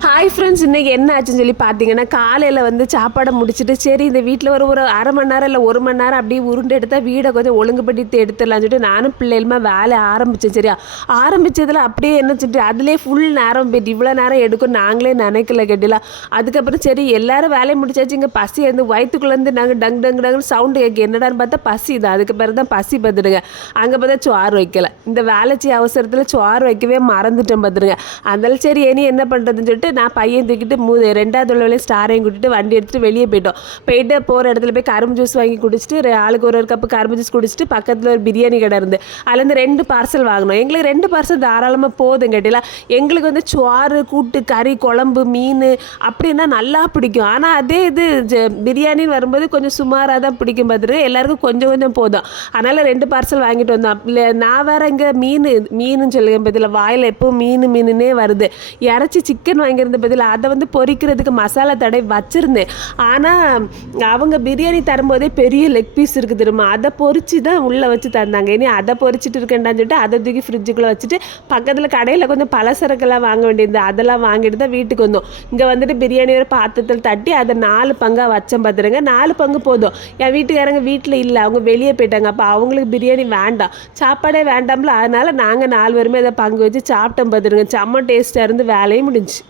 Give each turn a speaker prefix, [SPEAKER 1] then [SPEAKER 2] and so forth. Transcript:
[SPEAKER 1] Hi friends இன்றைக்கி என்ன ஆச்சுன்னு சொல்லி பார்த்தீங்கன்னா காலையில் வந்து சாப்பாடை முடிச்சுட்டு சரி இந்த வீட்டில் ஒரு ஒரு அரை மணி நேரம் இல்லை ஒரு மணி நேரம் அப்படியே உருண்டு எடுத்தால் வீடை கொஞ்சம் ஒழுங்குபடுத்தி எடுத்துடலாம்னு சொல்லிட்டு நானும் பிள்ளைகளுமா வேலை ஆரம்பித்தேன் சரியா? ஆரம்பித்ததில் அப்படியே என்ன சொல்லிட்டு அதிலே ஃபுல் நேரம் போயிட்டு இவ்வளோ நேரம் எடுக்கும் நாங்களே நினைக்கல கேட்டில. அதுக்கப்புறம் சரி எல்லாரும் வேலையை முடிச்சாச்சு இங்கே பசி வந்து வயிற்றுக்குள்ளேருந்து நாங்கள் டங் டங் டங்னு சவுண்டு கேட்க என்னடான்னு பார்த்தா பசி இது அதுக்கு பிறகு தான் பசி பார்த்துடுங்க அங்கே பார்த்தா சோறு வைக்கல. இந்த வேலைச்சி அவசரத்தில் சோறு வைக்கவே மறந்துட்டேன் பார்த்துருங்க அதனால சரி இனி என்ன பண்ணுறதுன்னு சொல்லிட்டு நான் பையன் தூக்கிட்டு மூ ரெண்டாவது உள்ளவளையும் ஸ்டாரையும் கூட்டிட்டு வண்டி எடுத்துட்டு வெளியே போயிட்டோம். போயிட்டு போகிற இடத்துல போய் கரும்பு ஜூஸ் வாங்கி குடிச்சிட்டு ஆளுக்கு ஒரு ஒரு கப்பு கரும்பு ஜூஸ் குடிச்சிட்டு பக்கத்தில் ஒரு பிரியாணி கடை இருந்து. அதுலேருந்து ரெண்டு பார்சல் வாங்கினோம். எங்களுக்கு ரெண்டு பார்சல் தாராளமாக போதும் கேட்டீங்களா? எங்களுக்கு வந்து சோறு கூட்டு கறி குழம்பு மீன் அப்படின்னா நல்லா பிடிக்கும். ஆனால் அதே இது பிரியாணின்னு வரும்போது கொஞ்சம் சுமாராக தான் பிடிக்கும் பார்த்துட்டு எல்லாருக்கும் கொஞ்சம் கொஞ்சம் போதும். அதனால் ரெண்டு பார்சல் வாங்கிட்டு வந்தோம். இல்லை நான் வேற இங்கே மீன் மீனுன்னு சொல்லுவேன் பதில் வாயில் எப்போ மீன் மீனுன்னே வருது. இறச்சி சிக்கன் வாங்கியிருந்த பதில் அதை வந்து பொறிக்கிறதுக்கு மசாலா தடை வச்சுருந்தேன். ஆனால் அவங்க பிரியாணி தரும்போதே பெரிய லெக் பீஸ் இருக்குது தெரியுமா? அதை பொறிச்சு தான் உள்ளே வச்சு தந்தாங்க. இனி அதை பொரிச்சிட்டு இருக்கேன்டான்னு சொல்லிட்டு அதை தூக்கி ஃப்ரிட்ஜுக்குள்ளே வச்சுட்டு பக்கத்தில் கடையில் கொஞ்சம் பலசரக்கெல்லாம் வாங்க வேண்டியது அதெல்லாம் வாங்கிட்டு தான் வீட்டுக்கு வந்தோம். இங்கே வந்துட்டு பிரியாணி ஒரு பாத்திரத்தில் தட்டி அதை நாலு பங்காக வச்சேன் பார்த்துருங்க நாலு பங்கு போதும். என் வீட்டுக்காரங்க வீட்டில் இல்லை. அவங்க வெளியே போயிட்டாங்க. அப்போ அவங்களுக்கு பிரியாணி வேண்டாம். சாப்பாடே வேண்டாம்ல. அதனால் நாங்கள் நாலு பேருமே அதை பங்கு வச்சு சாப்பிட்டோம் பார்த்துருங்க செம்ம டேஸ்ட்டாக இருந்து வேலையும் முடிஞ்சு